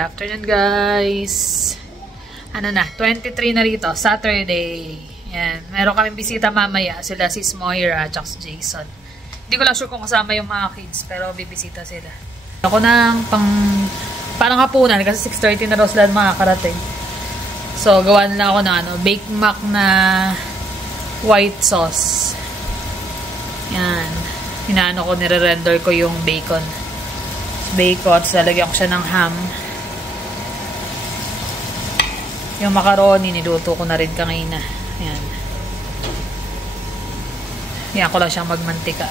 Afternoon guys. Ano na, 23 na rito, Saturday. Yan, meron kaming bisita mamaya. Sila si Moira at si Jason. Hindi ko lang sure kung kasama yung mga kids, pero bibisita sila. Ako nang parang hapunan kasi 6:30 na raw sila makakarating. So, gawa na ako ng baked mac na white sauce. Yan. Inaano ko, nire-render ko yung bacon. Bacon, so lalagyan ko siya ng ham. Yung macaroni, niluto ko na rin kanina. Yan. Yan ko lang siyang magmantika.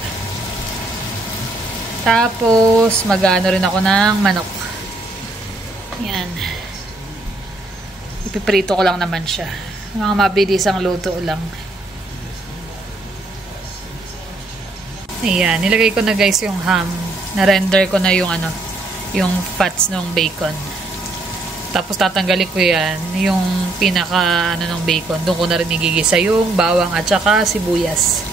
Tapos, mag-ano rin ako ng manok. Yan. Ipiprito ko lang naman siya. Mga mabilis ang luto lang. Ayan. Nilagay ko na guys yung ham. Na-render ko na yung yung fats ng bacon. Tapos tatanggalin ko yan, yung pinaka ng bacon. Doon ko na rin igigisa yung bawang at saka sibuyas.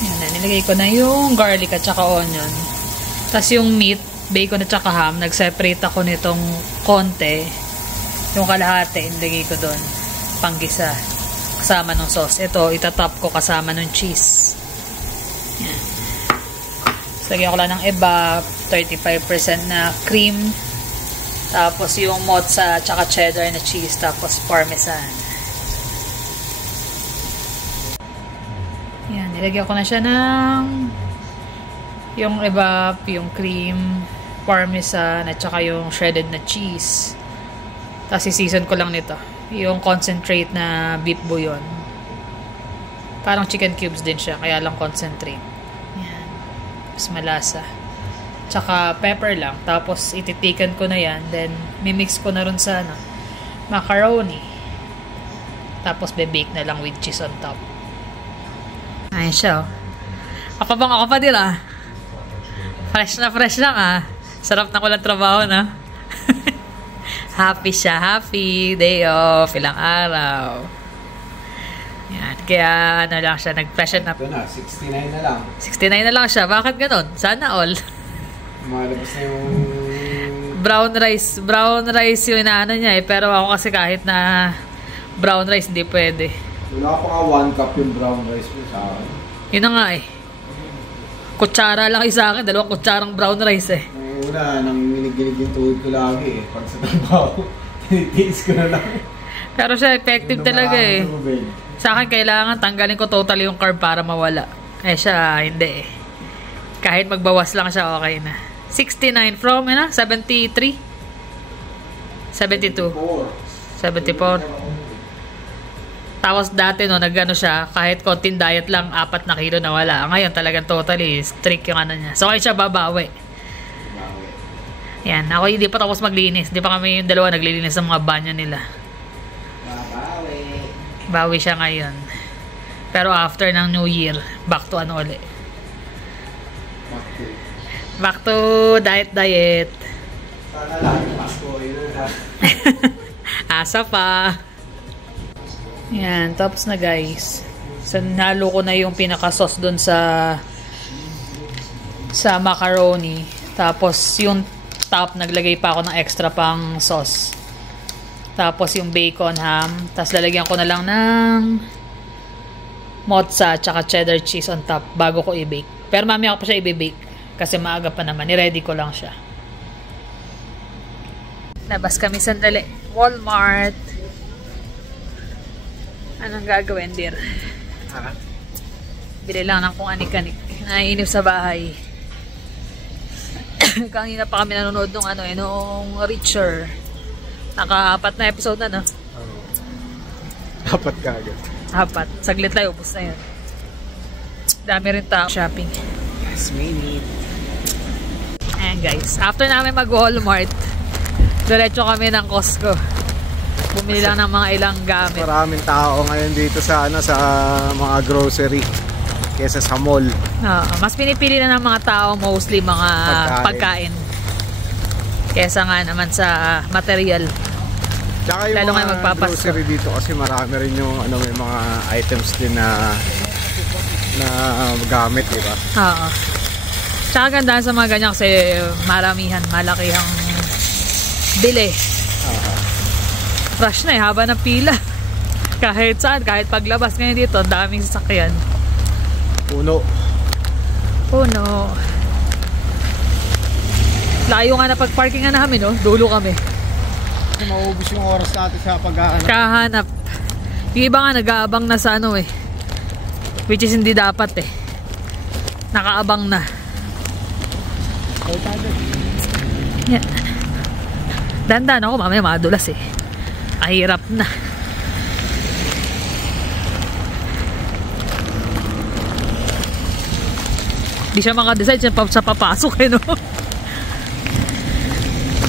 Yan na, nilagay ko na yung garlic at saka onion. Tapos yung meat, bacon at saka ham, nag-separate ako nitong konti. Yung kalahati, nilagay ko doon. Panggisa. Kasama ng sauce. Ito, itatop ko kasama ng cheese. Yan. So, lagyan ko lang ng iba, 35% na cream. Tapos yung mozza at saka cheddar na cheese. Tapos parmesan. Yan. Nilagyan ko na siya ng yung iba, yung cream, parmesan at saka yung shredded na cheese. Tapos i-season ko lang nito. Yung concentrate na beef bouillon. Parang chicken cubes din siya. Kaya lang concentrate. Yan. Mas malasa. Tsaka pepper lang. Tapos ititikan ko na yan. Then mimix ko na rin sa macaroni. Tapos bebake na lang with cheese on top. Ayun siya. Kapabang ako pa din Fresh na fresh lang Sarap na ko lang trabaho na. Happy siya. Happy. Day off. Ilang araw. Yan. Kaya lang siya. Nag-freshen up. Ito na. 69 na lang. 69 na lang siya. Bakit ganun? Sana all. Malabas na yung brown rice. Brown rice yung inaano niya Pero ako kasi kahit na brown rice, hindi pwede. Wala pa 1 cup yung brown rice mo sa akin. Yun na nga Kutsara lang sa akin. 2 kutsarang brown rice Una, nang minigilig yung tuhod ko lagi Pag sa trabaho, tinitiis ko na lang. Pero siya, effective talaga Sa akin, kailangan tanggalin ko totally yung carb para mawala. Siya, hindi Kahit magbawas lang siya, okay na. 69 from, 73? 72? 74. Tapos dati, nagano siya, kahit konting diet lang, 4 na kilo na wala. Ngayon, talagang totally strict yung niya. So, kaya siya babawi. Yan, ako hindi pa tapos maglinis. Hindi pa kami yung dalawa naglilinis ng mga banyo nila. Bawi siya ngayon. Pero after ng New Year, back to ulit. Back to diet. Sana lang, Pasko yun Asa pa. Yan, tapos na guys. So, nalo ko na yung pinaka-sauce dun sa macaroni. Tapos, yung top, naglagay pa ako ng extra pang sauce. Tapos, yung bacon, ham. Tapos, lalagyan ko na lang ng mozza at saka cheddar cheese on top bago ko i-bake. Pero mamaya ako pa siya i-bake. Kasi maaga pa naman. I-ready ko lang siya. Labas kami sandali. Walmart. Anong gagawin, dear? Bili lang ng kung anik-anik. Naiinip sa bahay. Kanina pa kami nanonood nung Richer. Naka-4 na episode na, 4 kagad. 4. Saglit lang, ubos na yun. Dami rin tao shopping. Yes, we need. Ayan guys, after namin mag-Walmart, diretso kami ng Costco. Bumili lang ng mga ilang gamit. Maraming tao ngayon dito sa mga grocery kesa sa mall. Mas pinipili na ng mga tao mostly mga pagkain. Kesa nga naman sa material. Tsaka yung mga grocery dito kasi marami rin yung may mga items din na gamit, diba? Tsaka ganda sa mga ganyan kasi maramihan, malaki ang bili. Rush na eh, haba ng pila. Kahit saan, kahit paglabas ngayon dito, daming sasakyan. Puno. Layo nga na pag-parking nga namin, no? Dulo kami. Maubos yung oras natin sa paghahanap. Kahanap. Yung iba nga nag-aabang na sa ano eh. Which is hindi dapat eh. Nakaabang na. Yeah. Dandan ako, mamaya madulas eh. Ahirap na. Di siya makadecide sa papasok eh, no?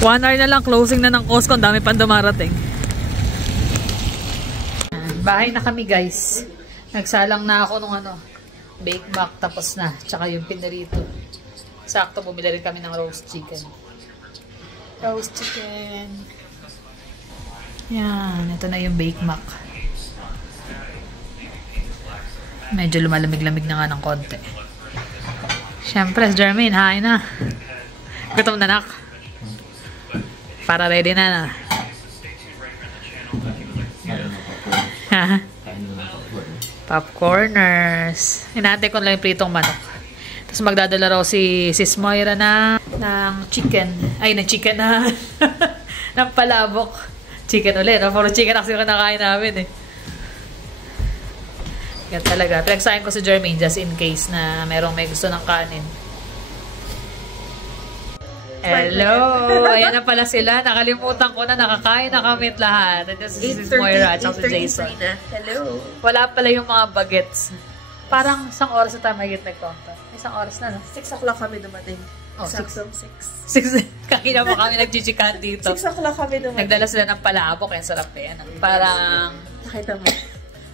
1 hour na lang, closing na ng Costco. Ang dami pang dumarating. Bahay na kami, guys. Nagsalang na ako nung ano, bake mac, tapos na. Tsaka yung pinarito. Sakto, bumili rin kami ng roast chicken. Roast chicken. Yan, ito na yung bake mac. Medyo lumalamig-lamig na nga ng konti. Siyempre, Jermaine, hain na. Gutom na nak. Para ready na. Popcorners. Hinahantay ko lang yung pritong manok. Tapos magdadala raw si Sis Moira ng chicken. Ay, ng chicken na ng palabok. Chicken ulit. No? Puro chicken kasi yung kinakain namin eh. Yan talaga. Pinagsahin ko si Jermaine just in case na merong may gusto ng kanin. Hello! Ayan na pala sila. Nakalimutan ko na nakakain na kami lahat. Ito si Moira at si Jason. Hello! Wala pala yung mga bagets. Parang isang oras na tayo mahigit nagkonto. Isang oras na, no? 6 o'clock kami dumating. Oh, 6. 6. Kanina pa kami nagchichikan dito. 6 o'clock kami dumating. Nagdala sila ng palabok. Yan, sarap eh. Ano? Parang... Nakita mo.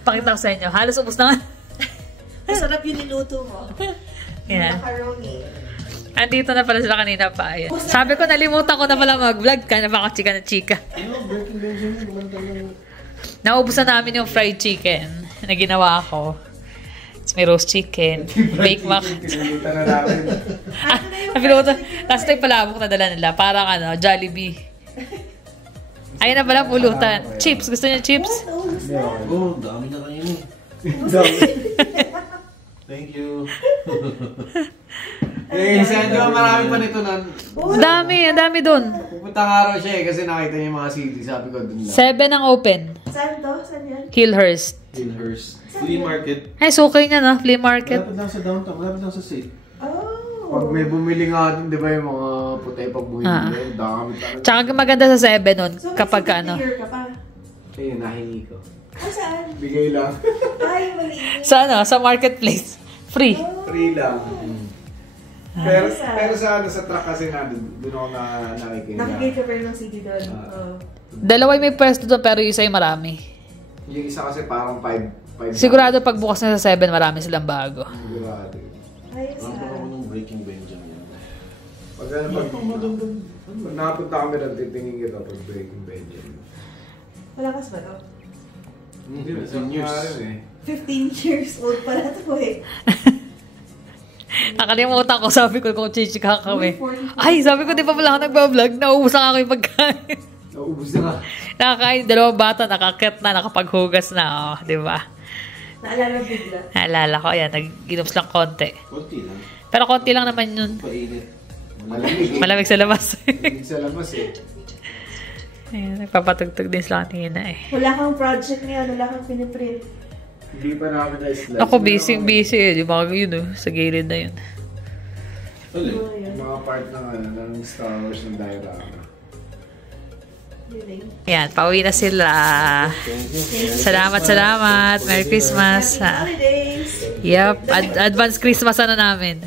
Pakita ko sa inyo. Halos ubos na nga. Masarap yung niluto mo. Yan. Macaroni. Andito na pala sila kanina pa. Ayan. Sabi ko, nalimutan ko na pala mag-vlog. Kaya na baka chika na chika. Naubos na namin yung fried chicken na ginawa ko. May roast chicken, bake mac. Pinulutan na namin. Napilutan. Tapos ito yung palabok na dala nila. Parang ano, Jollibee. Ayun na pala pulutan. Chips. Gusto niya chips? Oh, dami na kayo eh. Thank you. Eh, saan di ba marami pa nito nan? Ang dami dun. Pupunta nga raw siya eh, kasi nakita niya yung mga city. Sabi ko dun lang. 7 ang open. Saan to? Saan yan? Hillhurst. Hillhurst. Flea market. Ay, sukay niya no? Flea market. Malapit lang sa downtown. Malapit lang sa city. Oh! Pag may bumili nga dun, di ba yung mga puti pag bumili, dami talaga. Tsaka maganda sa 7 nun. So, Kapag may ano. souvenir ka pa? Ayun, nahingi ko. Ah, saan? Bigay lang. Ay, maliit. Sa ano? Sa marketplace. Free. Free lang. Pero sa ano, sa truck kasi na dun ako nakikita. Nakikita ka pa rin ng city doon. Dalawa may pwesto doon pero yung isa yung marami. Yung isa kasi parang 5. Sigurado pag bukas na sa 7, marami silang bago. Sigurado. Ay, Ang saan? ako ng Breaking Benjamin. Pag ano, pag nakapunta kami doon, titingin kita pag Breaking Benjamin. Malakas ba to? Hindi, Sa news. 15 years old pala to eh. Nakalimutan ko, sabi ko kung chichika kami. Ay, sabi ko, di pa pala ako nagbablog. Nauubusan ako yung pagkain. Naubos na ka. Nakakain, dalawang bata, nakakit na, nakapaghugas na. Oh, di ba? Naalala bigla. Naalala ko, ayan, nag-inom lang konti. Konti lang. Pero konti lang naman yun. Painit. Malamig. Malamig sa labas. Malamig sa labas eh. Ayan, nagpapatugtog din sila kanina eh. Wala kang project ngayon, wala kang piniprint. Hindi pa namin na-slice. Ako busy eh. Di ba yun oh, sa gilid na yun. Ulit. Mga part ng, ng Star Wars ng diorama. Ayan, pauwi na sila. Salamat. Merry Christmas. Holidays! Yep, advance Christmas na namin.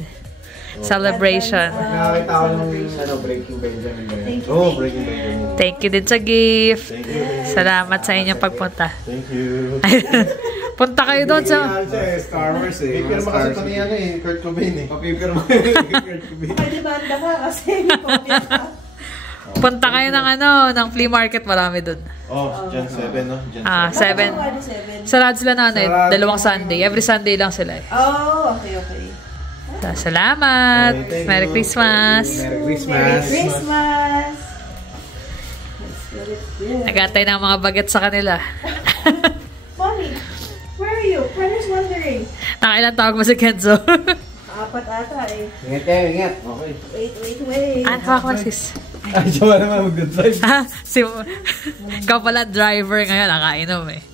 Celebration. Nakakita ko ng Breaking Benjamin. Oh, Breaking Benjamin. Thank you din sa gift. Thank you. Salamat sa inyong pagpunta. Thank you. Punta kayo doon sa... Star Wars eh. Paper kasi pati ano eh, Kurt Cobain eh. Paper mo. Kurt Cobain. Pwede banda ka kasi may kopya ka. Punta kayo ng ng flea market, marami doon. Oh, Jan 7 no? Jan 7. Ah, 7. Bakit ako 7? Sarado sila na Sarado. dalawang Sunday. Every Sunday lang sila eh. Oh, okay. Salamat! Okay, thank Merry you. Christmas! Merry Merry Christmas! Christmas! Let's put it there. Nagatay ng mga baget sa kanila. Mommy, where are you? Brother's wondering. Nakailan tawag mo si Kenzo? Apat ata eh. Ingat tayo, ingat. Okay. Wait. Ah, hawak mo sis. Ay, siya naman mag-good drive. Ah, ikaw pala driver ngayon, nakainom eh.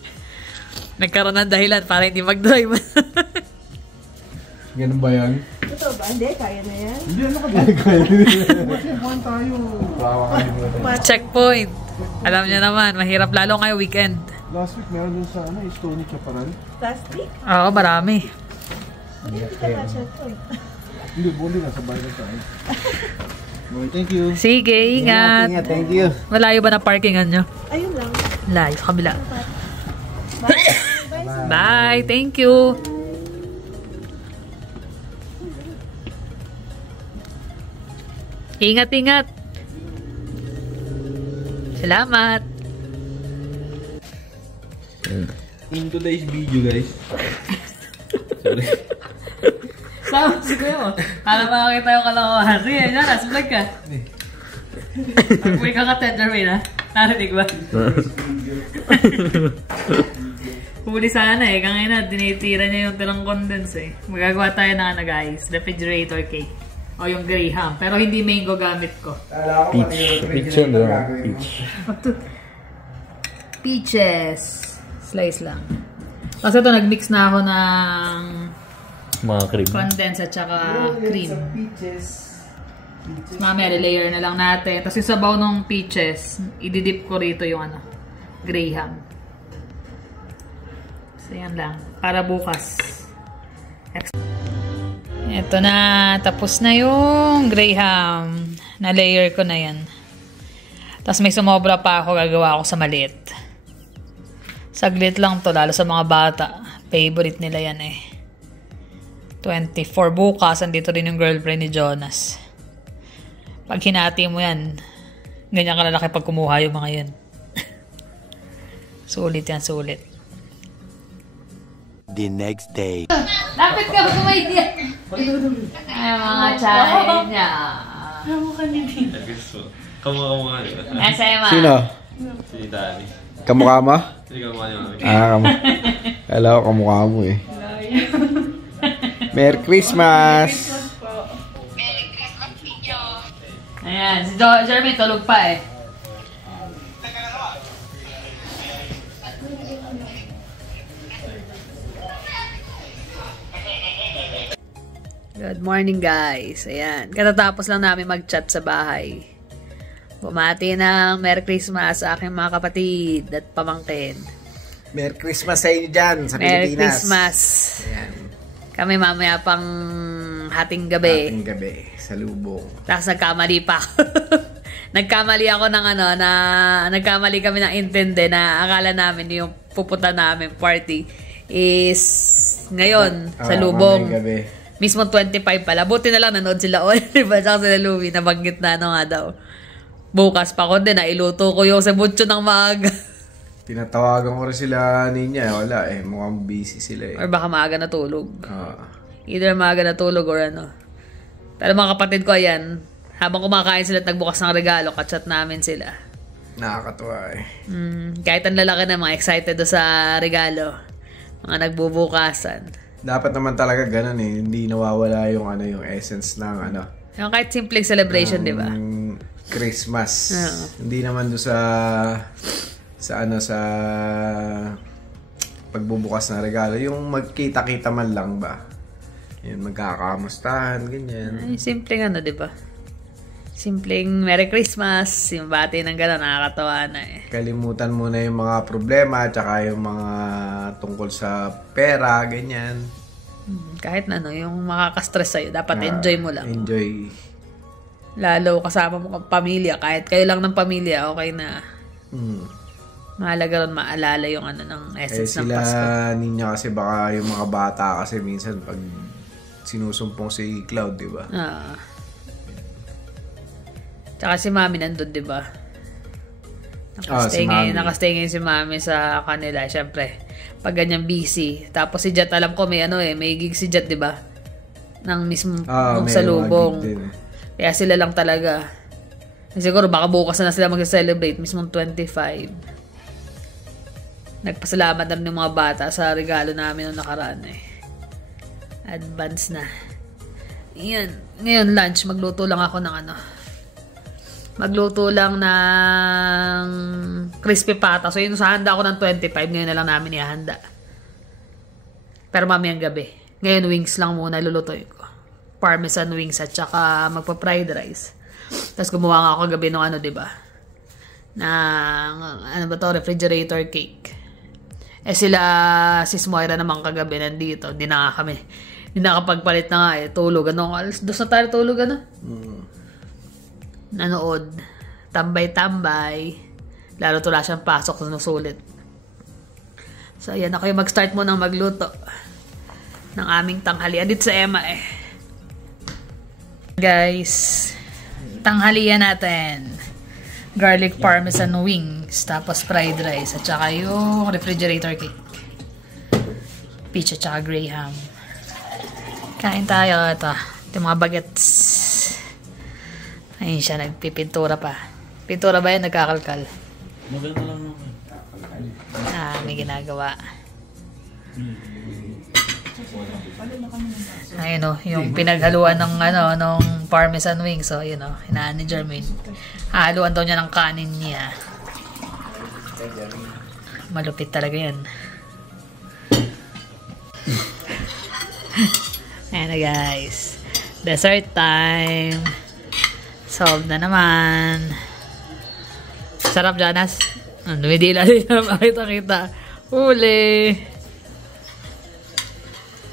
Nagkaroon ng dahilan para hindi mag-drive. Ganun ba yan? Ito ba? Hindi, kaya na yan. Hindi, ano ka ba? Buwan tayo. Bawa ka din. Checkpoint. Alam niyo naman, mahirap lalo ngayon weekend. Last week meron dun sa Stony Chaparral. Plastic? Oo, marami. Hindi kita ma-check ko. Hindi, buli na sa bahay na tayo. Okay, thank you. Sige, ingat. Ingat, thank you. Malayo ba na parkingan nyo? Ayun lang. Layo, sa kabila. Bye. Bye, thank you. Ingat, ingat. Salamat. In today's video, guys. Sorry. Sama si Kuya mo. Para makakita yung kalokohan. Sige, yan, nasa vlog ka. May kakatet, Jermaine, ha? Narinig ba? Huli sana eh. Kangina, dinitira niya yung tilang condense eh. Magagawa tayo na guys. Refrigerator cake. O yung graham. Pero hindi mango gamit ko. Peach. Peach yun, diba? Peach. Peaches. Slice lang. Kasi ito, nagmix na ako ng Mga cream. condense at saka cream. Mamaya, layer na lang natin. Tapos yung sabaw ng peaches, ididip ko rito yung ano, graham. So, yan lang. Para bukas. Ito na. Tapos na yung graham. Na-layer ko na yan. Tapos may sumobra pa ako. Gagawa ako sa maliit. Saglit lang to. Lalo sa mga bata. Favorite nila yan eh. 24 bukas. Andito rin yung girlfriend ni Jonas. Pag hinati mo yan, ganyan kalalaki pag kumuha yung mga yan. Sulit yan, sulit. The next day. Lapit ka, kumay diyan. Ay, mga chay niya. Kamukha SMA. Sino? Si Dani. Kamukha mo? Hindi kamukha niya kami. Hello, kamukha mo eh. Merry Christmas! Ayan, si Jeremy tulog pa eh. Good morning guys. Ayan, katatapos lang namin mag-chat sa bahay. Bumati ng Merry Christmas sa aking mga kapatid at pamangkin. Merry Christmas sa inyo dyan, sa Merry Pilipinas. Christmas. Ayan. Kami mamaya pang hating gabi. Ating gabi, sa lubong. Tapos nagkamali pa ako. Nagkamali ako ng ano, na nagkamali kami ng intindi na akala namin yung pupunta namin party is ngayon sa lubong. Mamayang gabi. Mismo 25 pala. Buti na lang nanood sila all. Diba? Tsaka sila Louie, nabanggit na ano nga daw. Bukas pa ko din, nailuto ko yung cebucho ng maaga. Tinatawagan ko rin sila niya. Wala eh, mukhang busy sila eh. Or baka maaga natulog. Ah. Either maaga natulog or ano. Pero mga kapatid ko, ayan, habang kumakain sila at nagbukas ng regalo, kachat namin sila. Nakakatuwa eh. Kahit ang lalaki na mga excited do sa regalo. Mga nagbubukasan. Dapat naman talaga ganun eh. Hindi nawawala yung ano, yung essence ng ano. Yung kahit simpleng celebration, di ba? Christmas. Oo. Hindi naman do sa pagbubukas ng regalo. Yung magkita-kita man lang ba? Yun, magkakamustahan, ganyan. Ay, simpleng ano, di ba? Simpleng Merry Christmas, yung bati ng gano'n, nakakatawa na eh. Kalimutan mo na yung mga problema, tsaka yung mga tungkol sa pera, ganyan. Kahit na ano, yung makaka-stress sa'yo, dapat enjoy mo lang. Enjoy. Lalo kasama mo kang pamilya, kahit kayo lang ng pamilya, okay na. Mahalaga ron maalala yung ano ng essence ng Pasko. Sila ninya kasi baka yung mga bata kasi minsan pag sinusumpong si Cloud, di ba? Tsaka si Mami nandun, di ba? Si Mami. Nakastay ngayon si Mami sa kanila, syempre. Pag ganyan busy. Tapos si Jet, alam ko may ano eh, may gig si Jet, di ba? ng mismo may salubong. mga gift din eh. Kaya sila lang talaga. Siguro baka bukas na sila mag-celebrate mismong 25. Nagpasalamat na rin yung mga bata sa regalo namin noong nakaraan eh. Advance na. Yan. Ngayon lunch, magluto lang ako ng Magluto lang ng crispy pata. So yun, sa handa ako ng 25. Ngayon na lang namin ihanda. Pero mamayang gabi. Ngayon wings lang muna lulutuin ko. Parmesan wings at saka magpa-fried rice. Tapos gumawa nga ako gabi ng diba? Ng, refrigerator cake. Sis Moira naman kagabi nandito. Hindi na nga kami. Hindi nakapagpalit na nga eh. Tulog. Alas 2 na tayo tulog, Nanood. Tambay-tambay. Lalo wala siyang pasok sa nusulit. So, ayan. Ako yung mag-start muna magluto ng aming tanghalian dito sa Emma eh. Guys, tanghalian natin. Garlic parmesan wings, tapos fried rice, at saka yung refrigerator cake. Peach at saka graham. Kain tayo. Ito yung mga bagets. Ayun siya, nagpipintura pa. Pintura ba yan? Nagkakalkal? Maganda lang naman. May ginagawa. Ayun yung pinaghaluan ng nung parmesan wings. So, yun hinaan ni Jermaine. Haluan daw niya ng kanin niya. Malupit talaga yan. Ayan na guys. Dessert time. Solve na naman. Sarap, Jonas. Dumidila din na makita-kita. Huli.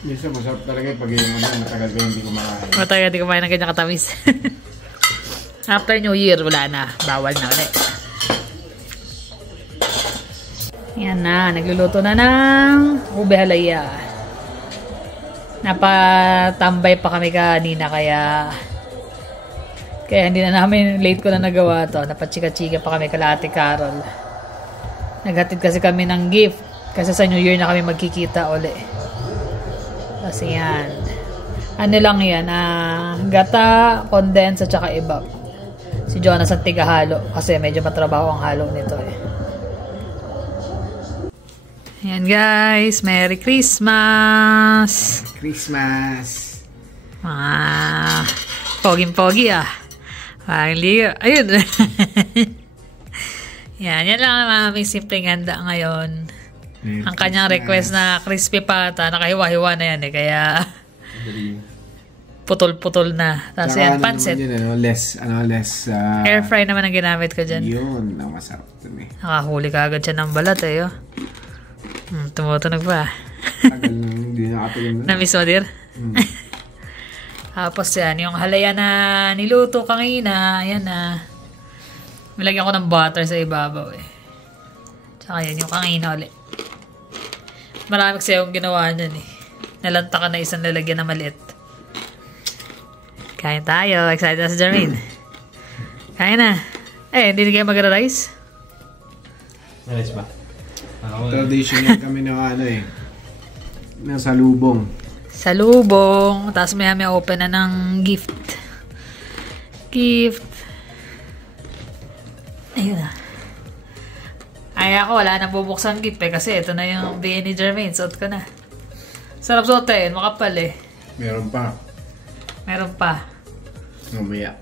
Minsan masarap talaga pag yung matagal ko hindi kumakain. Matagal hindi kumain ng ganyan katamis. After New Year, wala na. Bawal na ulit. Yan na. Nagluluto na ng ube halaya. Napatambay pa kami kanina kaya hindi na namin, late ko na nagawa to. Napachika-chika pa kami kala Ate Carol. Naghatid kasi kami ng gift. Kasi sa New Year na kami magkikita uli. Kasi yan. Ano lang yan? Gata, condensed, at saka ibab. Si Jonas ang tigahalo. Kasi medyo matrabaho ang halo nito eh. Ayan guys. Merry Christmas! Christmas! Mga poging-pogi Ayun. Yan lang ang aming simpleng handa ngayon. Ang kanyang request na crispy pata, nakahiwa-hiwa na yan eh. Kaya putol-putol na. Tapos yan, pancit. Less Air fry naman ang ginamit ko dyan. Yun, ang masarap dun eh. Nakahuli ka agad siya ng balat eh. Tumutunog pa. Tagal hindi nakatulong na. Namiss mo, dear? Tapos yan, yung halaya na niluto kanina, ayan na. Nilagyan ko ng butter sa ibabaw eh. Tsaka yan, yung kanina ulit. Marami kasi akong ginawa niyan eh. Nalanta ka na isang lalagyan na maliit. Kain tayo. Excited na si Jermaine. Kain na. Hindi na kayo magra-rice? Malis ba? Traditional kami ng ng salubong. Salubong. Tapos may open na ng gift. Ayun na. Ay ako, wala nang bubuksan gift kasi ito na yung BN ni Jermaine. Suot ko na. Sarap suotin. Makapal eh. Meron pa. Mamaya.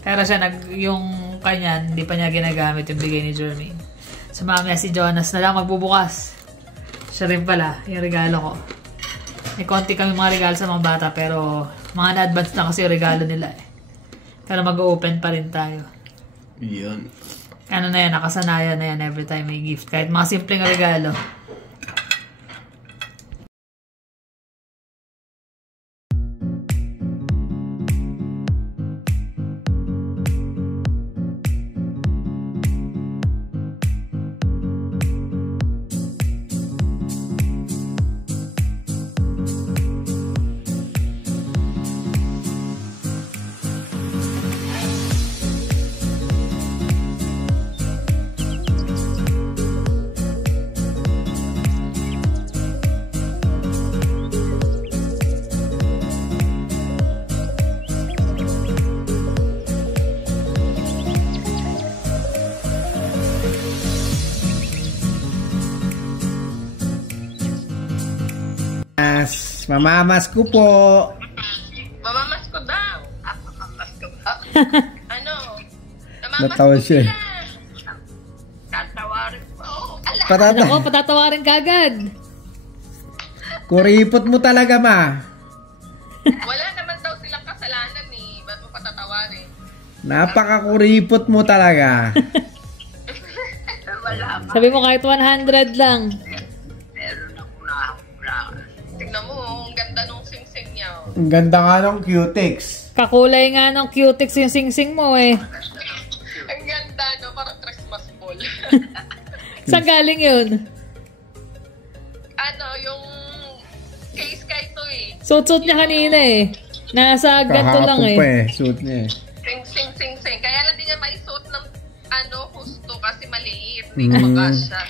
Pero siya yung kanya, hindi pa niya ginagamit yung bigay ni Jermaine. So mamaya si Jonas na lang magbubukas. Siya rin pala, yung regalo ko. May konti kami mga regalo sa mga bata pero mga na-advance na kasi yung regalo nila eh. Pero mag-open pa rin tayo. Yun. Ano na yan, nakasanayan na yan every time may gift. Kahit mga simpleng regalo. Mamamas ko po. Mamamas ko daw. Mamamas ko daw. Ano? Natawa siya. Tatawarin ko. Ala. Ako, patatawarin ka agad. Kuripot mo talaga, ma. Wala naman daw silang kasalanan eh. Ba't mo patatawarin? Napakakuripot mo talaga. Wala. Sabi mo kahit 100 lang. Meron ako na. Tingnan mo, ang ganda nung sing-sing niya. Ang ganda nga ng cutex. Kakulay nga ng cutex yung sing-sing mo eh. Ang ganda, no? Parang Christmas ball. Saan galing yun? Ano, yung case ka ito eh. Suit-suit niya kanina eh. Nasa ganito lang Kahapon pa eh. Suit niya eh. Sing-sing-sing-sing. Kaya lang din niya maisuot ng husto kasi maliit. Hindi ko magkasya.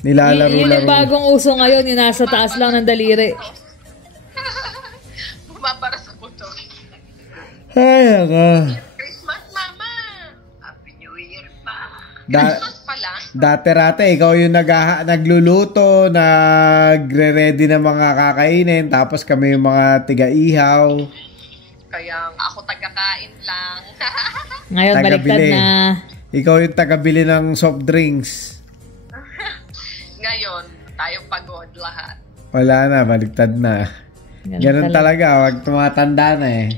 Yun Nilalaro-laro. yung bagong uso ngayon, yung nasa taas lang ng daliri. Bumabara sa buto. Ay, ako. Christmas, Mama! Happy New Year pa. Da- Christmas pala. Dati-rate, ikaw yung nagluluto, nagre-ready ng mga kakainin, tapos kami yung mga tiga-ihaw. Kaya ako tagakain lang. Ngayon, baliktad Tagabili. na. Ikaw yung tagabili ng soft drinks. Ngayon, tayo pagod lahat. Wala na, baliktad na. Ganun talaga, wag tumatanda na eh.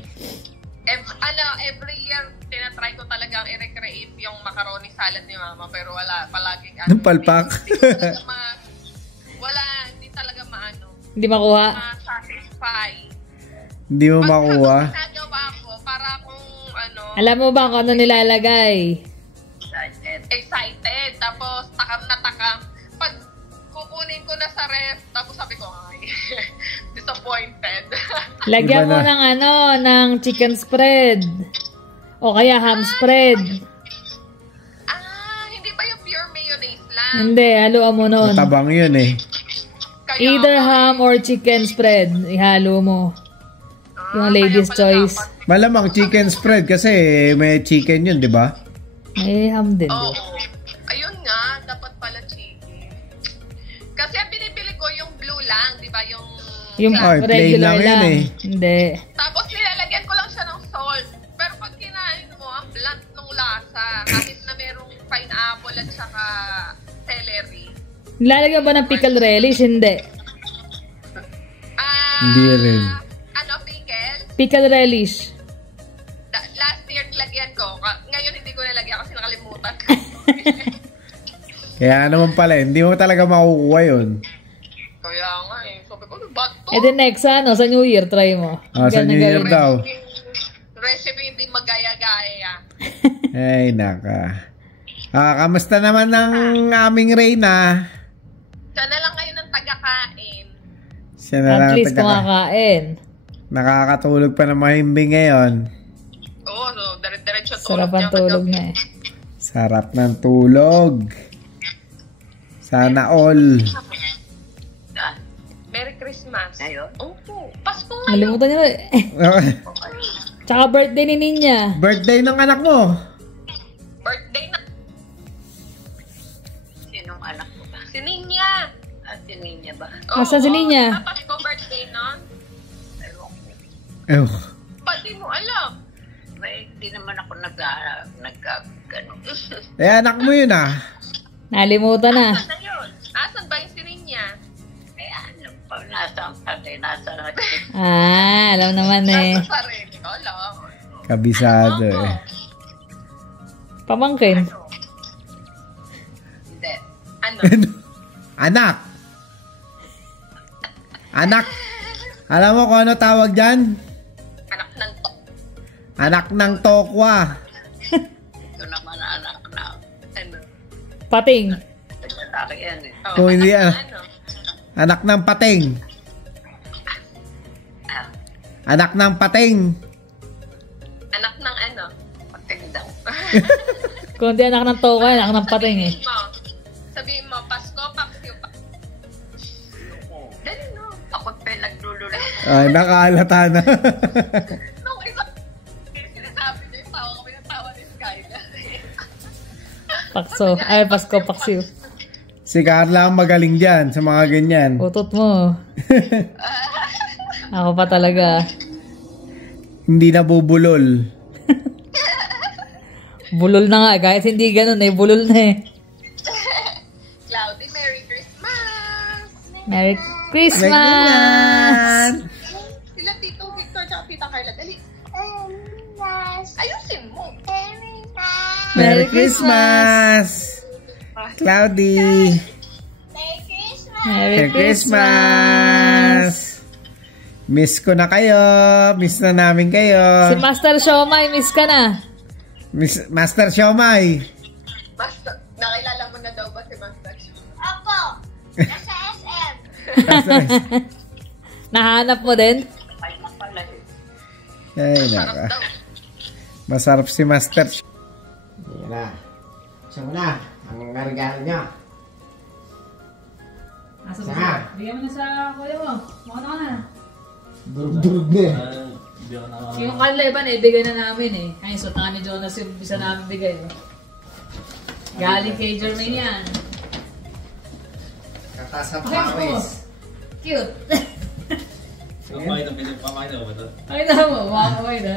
Every year, tinatry ko talagang i-recreate yung macaroni salad ni Mama, pero wala, palaging Nung palpak. Hindi talaga maano. Hindi makuha. Ma-satisfy. Hindi mo makuha. Pag ginagawa ko, para kung ano, Alam mo ba kung ano nilalagay? excited, tapos takam na takam. Pag kukunin ko na sa ref, tapos sabi ko, ay, disappointed. Lagyan Iba mo na. ng ng chicken spread. O kaya ham spread. Hindi ba yung pure mayonnaise lang? Hindi, haluan mo nun. Matabang yun eh. Kaya, Either ham or chicken spread. Ihalo mo. Yung ladies' kaya pala choice. dapat- Malamang chicken spread kasi may chicken yun, di ba? May ham din. Oo. Ayun nga, dapat pala chicken. Kasi ang binibili ko yung blue lang, di ba? Yung Ay, plain regular lang lang. yun eh. Hindi. Tapos nilalagyan ko lang siya ng salt. Pero pag kinain mo, ang blunt nung lasa. Kahit na merong pineapple at saka celery. Nilalagyan ba ng pickle relish? Hindi. Hindi rin. Ano, pickle? Pickle relish. Last year nilagyan ko. Ngayon hindi ko nilagyan kasi nakalimutan. Kaya naman pala, hindi mo talaga makukuha yun. Kaya nga eh. Sabi ko, ba't to? E then next, sa New Year, try mo. Sa New Year daw. Recipe hindi magaya-gaya. Ay, naka. Kamusta naman ng aming Reyna? Siya na lang kayo ng tagakain. Siya na At lang least kumakain. nakakatulog pa ng mahimbing ngayon. Oo, so dire-diretso tulog Sarap ang niya tulog magabi. na eh. Sarap ng tulog. Sana all. Merry Christmas. Ngayon? Opo. Pasko ngayon. Nalimutan niyo na eh. Tsaka birthday ni Ninya. Birthday ng anak mo. Birthday na. Sinong anak ko ba? Si Ninya. Si Ninya ba? Nasaan si Ninya? Pasko birthday nun? Ew. Ba't di mo alam? Hindi naman ako nag-gano. Anak mo yun ah. Nalimutan na. Asan na yun? Asan ba yung si Ninya? Ano pa, nasa ang tatay, nasa Alam naman eh. Nasa sarili ko lang. Kabisado Oo. eh. Pamangkin. Hindi. Ano? Anak. Anak. Alam mo kung ano tawag dyan? Anak ng to. Anak ng tokwa. Ito naman anak na. Ano? Pating. Lalaki yan eh. Oh, Kung hindi anak ah. ng ano? Anak ng pating. Anak ng pating. Anak ng ano? Pating daw. Kung di anak ng toka, anak ng pating eh. Sabihin mo, Pasko, Paksyo pa. Dali no. Ako pa naglululo. Ay, nakaalata na. Nung isa, sinasabi niya yung tawa kami ng tawa ni Skyla. Pakso. Ay, Pasko, paksiw. Si Carla ang magaling dyan sa mga ganyan. Utot mo. Ako pa talaga. Hindi na bubulol. Bulol na nga. Kahit hindi ganun eh. Bulol na eh. Cloudy, Merry Christmas! Merry Christmas! Sila Tito Victor at Tita Carla. Dali. Ayusin mo. Merry Christmas! Cloudy! Merry Merry Christmas! Miss ko na kayo. Miss na namin kayo. Si Master Siomay, miss ka na. Miss Master Siomay. Master, nakilala mo na daw ba si Master? Opo. Nasa SM. Nahanap mo din? Ay, pala eh. Ay, Sarap naka. daw. Masarap si Master. Yan na. Siya mo na. Ang regalo niya. Asa Saan? Bigyan mo na sa kuya mo. Mukha na ka na. Durug-durug na eh. Hindi ako nakaka... Yung kanila iba na, ibigay na namin eh. Ay, so tanga ni Jonas yung isa namin bigay. Galing kay Jermaine yan. Katasa Paris. Cute. Pamain na ako ba ito? Ay na mo, makakaway na.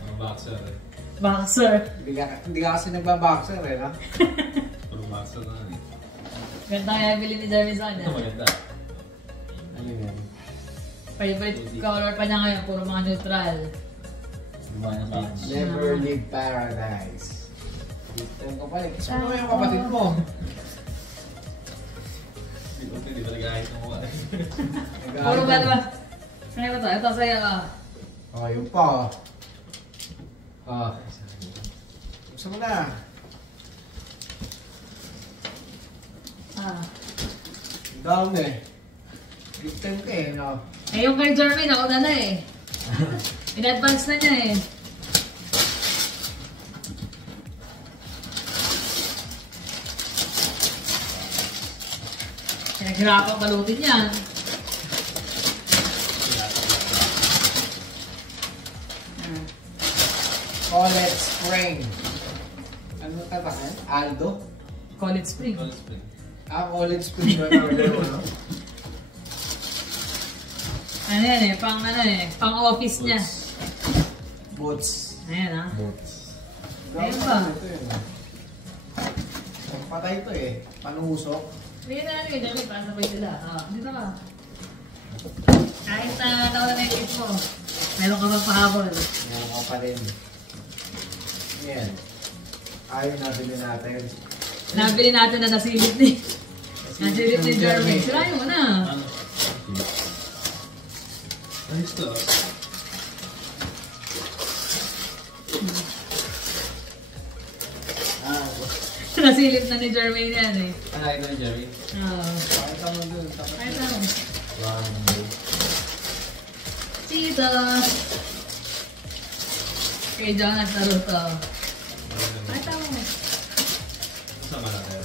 Mga boxer eh. Boxer. Hindi ka kasi nagbaboxer eh, no? Puro boxer na eh. Ganda kaya bilhin ni Jermaine sa kanya. Ito maganda. Ano yan? Favorite color pa niya ngayon, puro mga neutral. Gumawa ng box. Never leave paradise. Dito ko pala. Gusto mo yung kapatid mo. Hindi pa nag-ahit ng mukha. Puro ba diba? Sa'yo ba ito? Ito sa'yo ka. Oh, yun pa. Oh. Gusto mo na. Down eh. Gifted ka eh, no? Eh yung kay Jermaine, ako na eh. In advance na niya eh. Naghirapan balutin yan. College Spring. Ano tatakan? Aldo? College Spring. College spring. College Spring ba order mo, no? Ano yan eh, pang office niya. Boots. Ayan ah. Boots. Ayun ba? Ito yun. Patay ito eh. Panusok. Hindi na ano yun, para sabay sila. Dito ka. Kahit nauna na yung mo, meron ka pang pahabol. Ngayon ko pa rin. Yan. Ayaw nabili natin. Nabili natin na nasilip ni Jermaine. Sirayin mo na. Ano? Ayos to. Nasilip na ni Jermaine yan eh. Ay, ito ni Jerry. Oo. Pakita mo dun. Ay, tama. Wow. Chito! Kay Jonas Naruto. Ay, tama. Sama natin.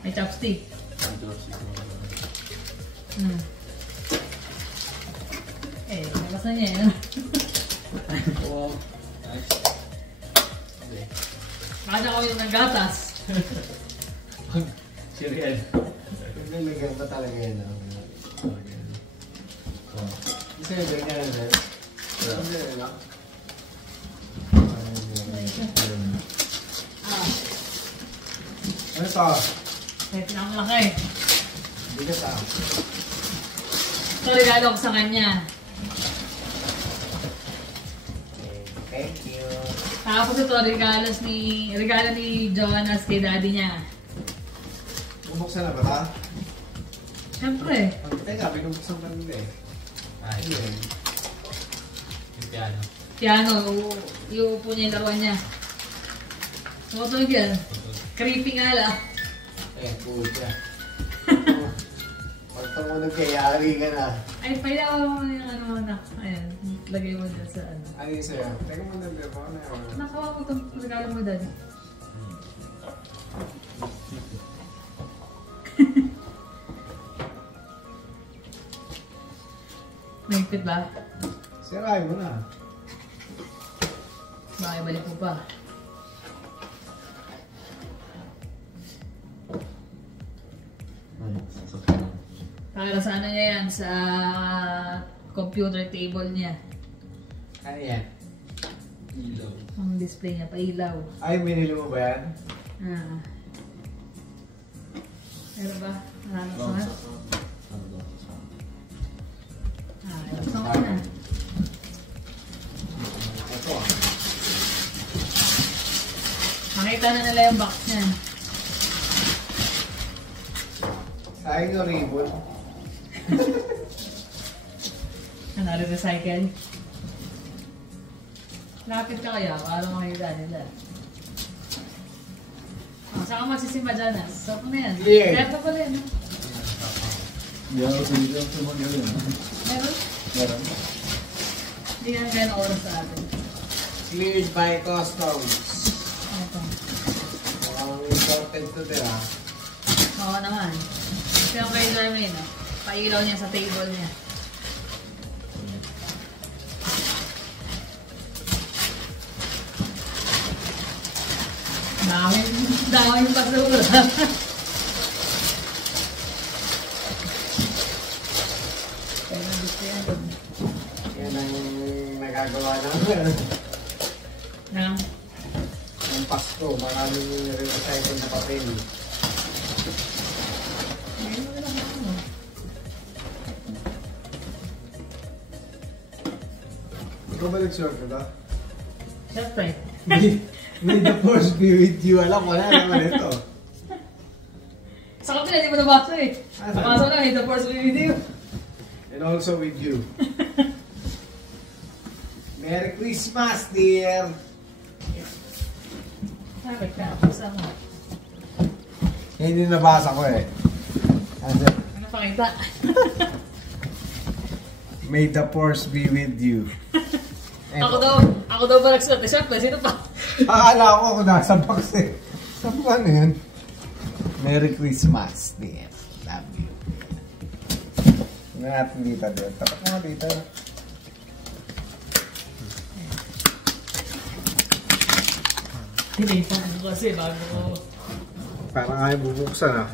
May chopstick. Ang dropstick mo. Eh, nabasa niya yun. Oo. Nice. Okay. Baka ako yung naggatas. Cereal. Nilagyan ba talaga yun? Kasi yung ganyan na rin. Hindi na. Ano to? Kahit na ang laki. Bigat ah. Ito regalo ko sa kanya. Thank you. Tapos ito regalo ni Jonas kay daddy niya. Bubuksan na ba ta? Siyempre. Teka, binubuksan pa nila eh. Ay, Ayun. yung piano. Piano, iuupo niya yung laruan niya. Tumutulog yan. Creepy nga lang. Eh, puta. Pag tumunog kay yari ka na. Ay, pailawa mo yung ano na. Ayan, lagay mo dyan sa ano. Ano yung sa'yo? Teka mo na, bebo. Ano yun? Nakawa mo itong regalo mo dyan. Mahigpit ba? Sirahin mo na. Baka ibalik mo pa. Para sa ano niya yan, sa computer table niya. Ano yan? Ilaw. Ang display niya, pailaw. Ay, minili mo ba yan? Ah. Pero ba? Marami sa nga? Ah, gusto ko na. Ito ah. Makita na nila yung box niyan. Sayang yung ribbon. Ano, recycle? Lapit ka kaya para makita nila. Oh, saan ka magsisimba dyan? Stop mo na yan. Clear. Meron pa pala yan. no? Yeah, so you have to mag yun. Meron? Meron. Hindi yan ganyan oras sa atin. Cleared by customs. Ito. Mukhang imported to there ah. Oo naman. Ito yung kay Jermaine. No? Pailaw niya sa table niya. Daming basura. Kaya gusto yan. Yan ang nagagawa namin. Nang? Ng Pasko, maraming recycle na papel. Ayun mo lang ako. Ikaw ba nag-short ka ba? Siyempre. May the force be with you. Alam ko na naman ito. Sa kapila, hindi mo nabasa eh. Nakasa na, the force will be with you. And also with you. Merry Christmas, dear! Sabi ka, basta mo. Hindi nabasa ko eh. Ano pakita? May the force be with you. Ako daw ba nagsulat? Siyempre, sino pa? Akala ko ako nasa box eh. Saan ba ano yun? Merry Christmas, dear. Love you. Tingnan natin dito, dear. Tapat mo nga dito. Hindi, ano kasi, bago ko. Parang ayaw bubuksan ah.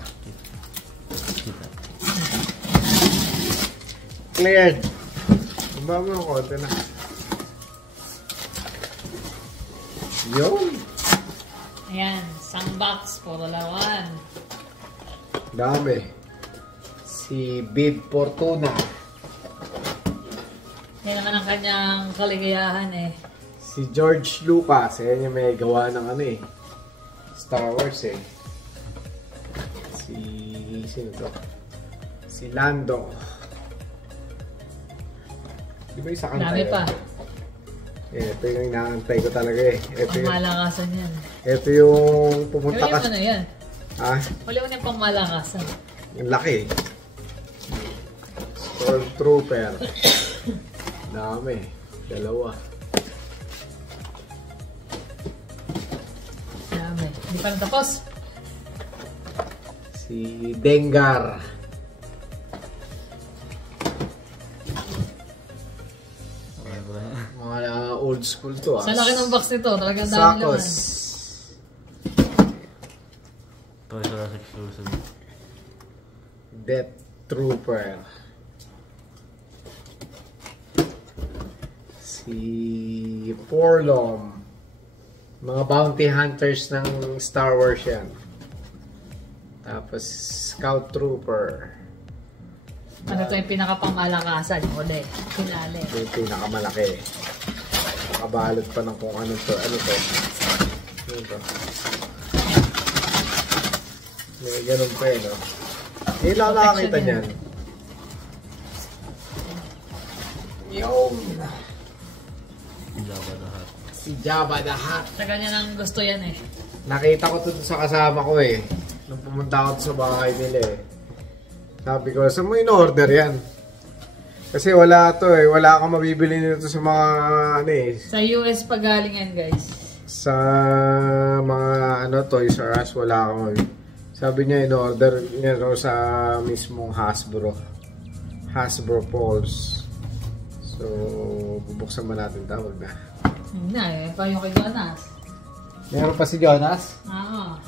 Cleared. Baba mo ng konti na. Yun. Ayan, isang box, puro lawan. Dami. Si Bib Fortuna. Yan naman ang kanyang kaligayahan eh. Si George Lucas. Ayan yung may gawa ng ano eh. Star Wars eh. Sino to? Si Lando. Di ba isa kang Dami tayo? pa. Ito yung inaantay ko talaga eh. Ang malakasan yan. Ito yung pumunta Huli ka. mo na yan. Ha? Huli mo na yung pangmalakasan. Yung laki. Stormtrooper. Dami. Dalawa. Dami. Hindi pa natapos. Si Dengar. Mga old school to ah. Sa laki ng box nito, talagang dami laman. Sakos. Toys R Us exclusive. Death Trooper. Si Forlom. Mga bounty hunters ng Star Wars yan. Tapos Scout Trooper. Ano to yung pinakapangmalakasan? Uli. Pinali. Ito yung pinakamalaki. Nakabalot pa ng kung ano to. Ano to? Ano to? May ganun pa eh, no? Hindi lang nakakita Protection niyan. Yung Jabba the Hutt. si Jabba the Hutt. Tagal niya nang gusto yan eh. Nakita ko to sa kasama ko eh. Nung pumunta ako sa bahay nila eh. Sabi ko, saan mo in-order yan? Kasi wala to eh. Wala akong mabibili nito sa mga ano eh. Sa US pa galing yan guys. Sa mga ano, Toys R Us, wala akong mabibili. Sabi niya, in-order niya raw sa mismong Hasbro. Hasbro Pulse. So, bubuksan ba natin tawag na? Hindi na eh. Pa yung kay Jonas. Meron pa si Jonas? Oo.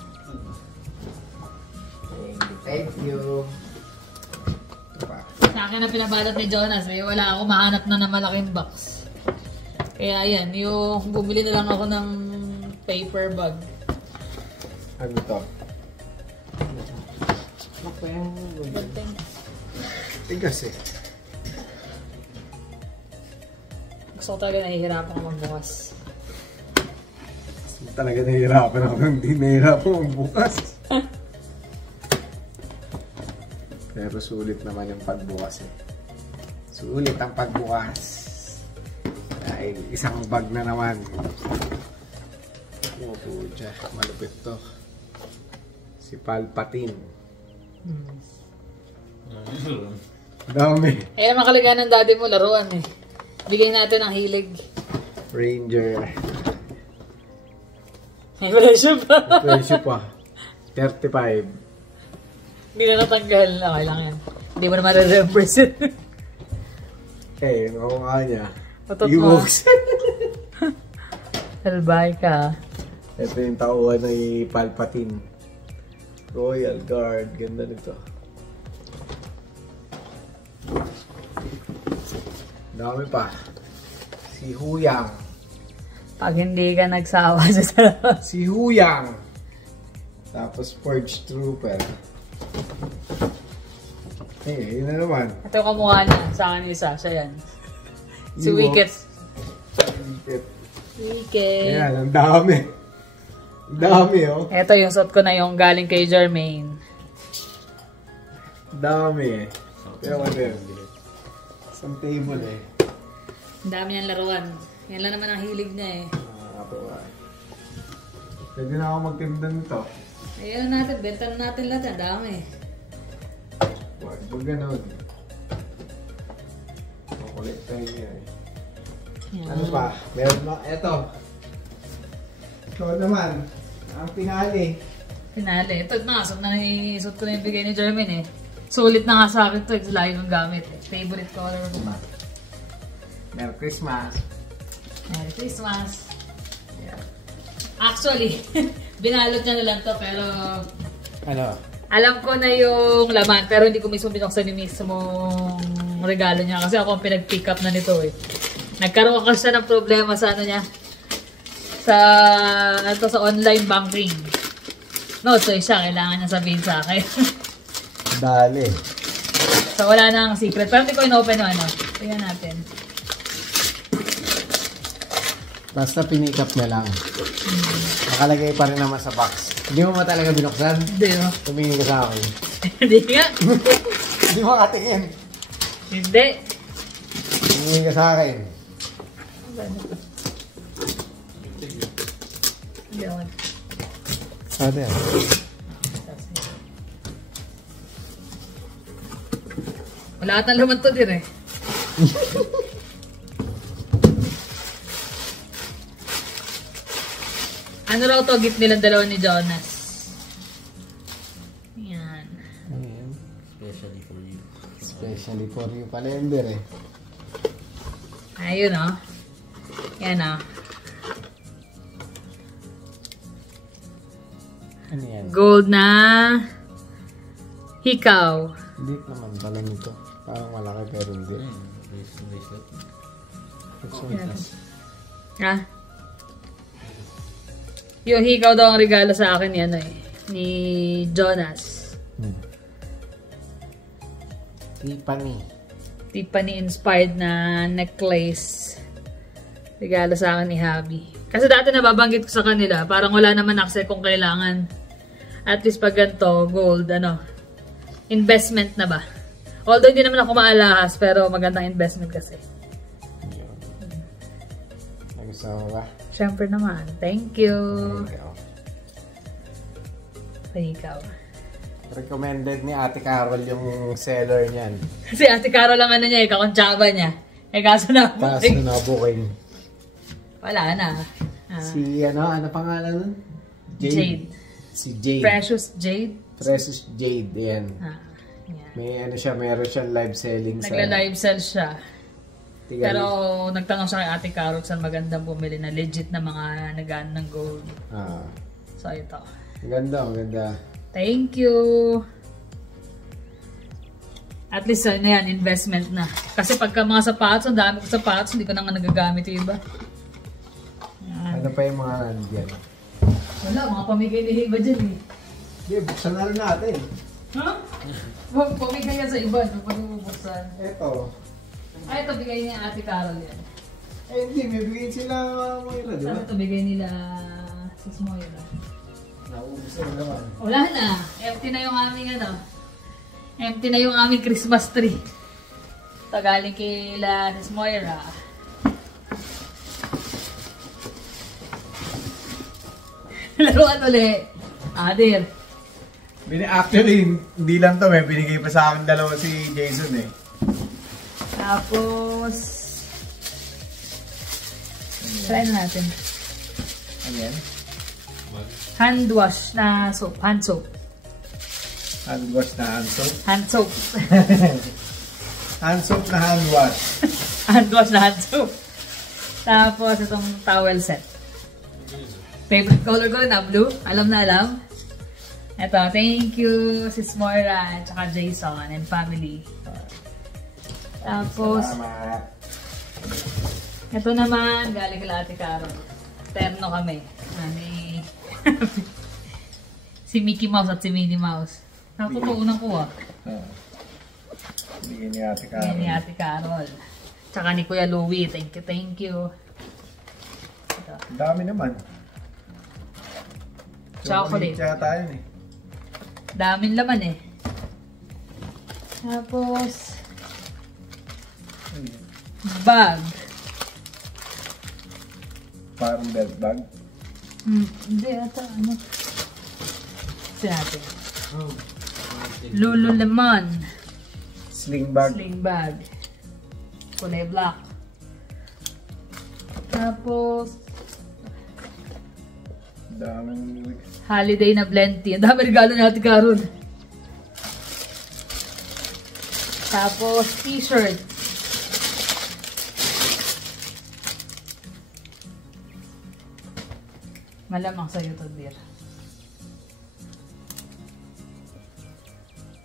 Thank you. Ito pa. Sa akin na pinabalot ni Jonas eh. Wala ako mahanap na malaking box. Kaya yan, yung bumili na lang ako ng paper bag. Ano to? Tigas eh. Gusto ko talaga nahihirapan ako magbukas. Talaga nahihirapan ako. Hindi nahihirapan magbukas. Pero sulit naman yung pagbukas eh. Sulit ang pagbukas. Dahil isang bag na naman. Oh, puja. Malupit to. Si Palpatine. Dami. Ayan, makaligan ng daddy mo, laruan eh. Bigay natin ang hilig. Ranger. May presyo pa. Presyo pa. 35. Hindi na natanggal. Okay lang yan. Hindi mo naman re-represent. Eh, makuha niya. Otot mo. Ewoks. Salbay ka. Ito yung tauhan ni Palpatine. Royal Guard. Ganda nito. Dami pa. Si Huyang. Pag hindi ka nagsawa sa sarap. Si Huyang. Tapos Purge Trooper. Eh, yun na naman. Ito yung kamukha niya. Sa akin isa. Siya yan. Si Ewoks. Wicket. Wicket. Wicket. Ayan, ang dami. Ang dami, oh. Ito yung suot ko na yung galing kay Jermaine. Dami eh. Pero ano yun? Isang table eh. Ang dami niyang laruan. Yan lang naman ang hilig niya eh. Nakakatawa eh. Pwede na ako magtinda nito. Ayun natin. Benta na natin lahat. Ang dami. Wag ganun. Makulit tayo niya eh. Ano pa? Meron ba? Eto. Ito naman. Ang pinali. Finale. Ito na. Suot ko na yung bigay ni Jermaine eh. Sulit na nga sa akin ito. Ito lagi kong gamit eh. Favorite color ko pa. Merry Christmas. Merry Christmas. Yeah. Actually, binalot niya na lang to pero Ano? alam ko na yung laman pero hindi ko mismo binuksan yung mismong regalo niya kasi ako ang pinag-pick up na nito eh. Nagkaroon kasi siya ng problema sa ano niya sa online banking. No, so siya kailangan niya sabihin sa akin. Dali. So wala na ang secret pero hindi ko in-open yung ano. Tingnan natin. Basta pinikap niya lang. Nakalagay pa rin naman sa box. Hindi mo ba talaga binuksan? Hindi no? Tumingin ka sa akin. Hindi nga. Hindi mo katingin. Hindi. Tumingin ka sa akin. Hindi ako. Ano yan? Wala atang laman to din eh. Ano raw to gift nilang dalawa ni Jonas? Yan. Especially for you. Especially for you calendar eh. Ayun oh. Yan oh. Ano yan? Gold na hikaw. Hindi naman pala nito. Parang malaki pero hindi. Bracelet. Ha? Yung hikaw daw ang regalo sa akin yan eh. Ni Jonas. Tiffany inspired na necklace. Regalo sa akin ni Habi. Kasi dati nababanggit ko sa kanila, parang wala naman access kung kailangan. At least pag ganito, gold, ano, investment na ba? Although hindi naman ako maalahas, pero magandang investment kasi. Nagustuhan mo ba? Siyempre naman. Thank you. Ikaw. Recommended ni Ate Carol yung seller niyan. Si Ate Carol lang ano niya, kakontsaba niya. Eh kaso na Kaso na booking. wala na. Si ano pangalan nun? Jade. Si Jade. Precious Jade. Precious Jade, yan. Yan. May ano siya, meron siyang live selling sa... Nagla-live sell siya. Tigal. Pero nagtanong siya kay Ate Carol saan magandang bumili na legit na mga nagaan ng gold. So ito. Ang ganda, ang ganda. Thank you. At least, ano yan, investment na. Kasi pagka mga sapatos, ang dami ko sapatos, hindi ko na nga nagagamit yung iba. Yan. Ano pa yung mga nandiyan? Wala, mga pamigay ni iba dyan eh. Hindi, buksan na rin natin. Ha? Huh? Pamigay yan sa iba, no? Pag bubuksan. Eto. Ay, ito bigay niya Ate Carol yan. Eh hindi, may bigay sila Moira, di ba? Saan ito bigay nila Sis Moira? Naubos na naman. Wala na. Empty na yung aming ano. Empty na yung aming Christmas tree. Ito galing kila Sis Moira. Laruan ulit. Adir. Actually, hindi lang to, may binigay pa sa akin dalawa si Jason eh. Tapos, try na natin. Ano yan? Hand wash na soap. Hand soap. Hand wash na hand soap? Hand soap. Hand soap na hand wash. Hand wash na hand soap. Tapos, itong towel set. Favorite color ko na blue. Alam na alam. Ito, thank you Sis Moira at saka Jason and family. Tapos, Salamat. ito naman, galing kila Ate Carol. Terno kami. Ani, si Mickey Mouse at si Minnie Mouse. Natutuunan ko ah. Bigyan ni Ate Carol. Yan ni Ate Carol. Tsaka ni Kuya Louie. Thank you, thank you. Ito. Ang dami naman. Chocolate. Yata yun eh. Daming laman eh. Tapos, bag. Parang belt bag. Hindi ata, ano. Ito natin. Lululemon. Sling bag. Sling bag. Kulay black. Tapos, Daming holiday na blend tea. Ang dami regalo ni Ate Carol. Tapos, t-shirt. Malamang sa'yo to, dear.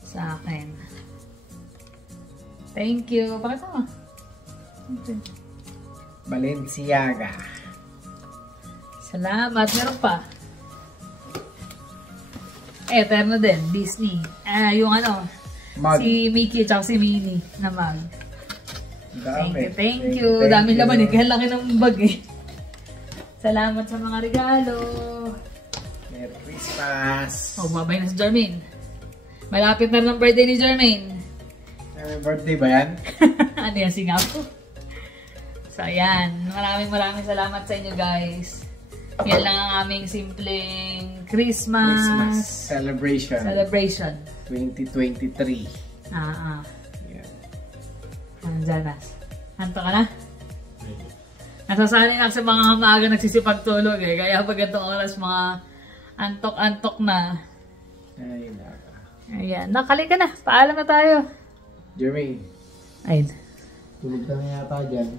Sa akin. Thank you. Pakita mo. Okay. Balenciaga. Salamat. Meron pa. Eterno din. Disney. Yung ano. Mug. Si Mickey at si Minnie na mug. Dami. Thank you. Dami laman eh. Kaya laki ng bag eh. Salamat sa mga regalo. Merry Christmas. Oh, mabay na si Jermaine. Malapit na ng birthday ni Jermaine. May birthday ba yan? Ano yan? Singapo. So, ayan. Maraming salamat sa inyo, guys. Yan lang ang aming simpleng Christmas celebration. 2023. Yan. Janas. Anto ka na? Nasasanay na sa mga maaga nagsisipagtulog eh. Kaya pag itong oras mga antok-antok na. Ay, naka. Ayan. Nakali ka na. Paalam na tayo. Jermaine. Ayun. Tulog ka na yata dyan.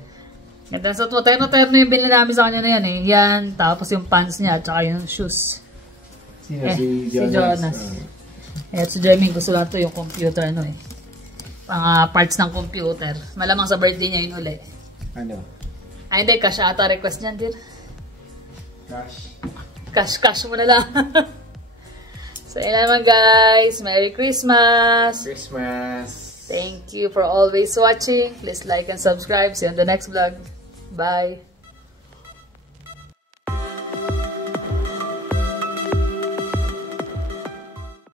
Ganda sa terno yung binili namin sa kanya na yan eh. Yan. Tapos yung pants niya at saka yung shoes. Sino? Si Jonas. Eh, si Jermaine gusto lang to yung computer ano eh. Mga parts ng computer. Malamang sa birthday niya yun uli. Ano? Ay hindi, cash ata request niyan din. Cash. Cash mo na lang. So yun naman guys. Merry Christmas. Thank you for always watching. Please like and subscribe. See you on the next vlog. Bye.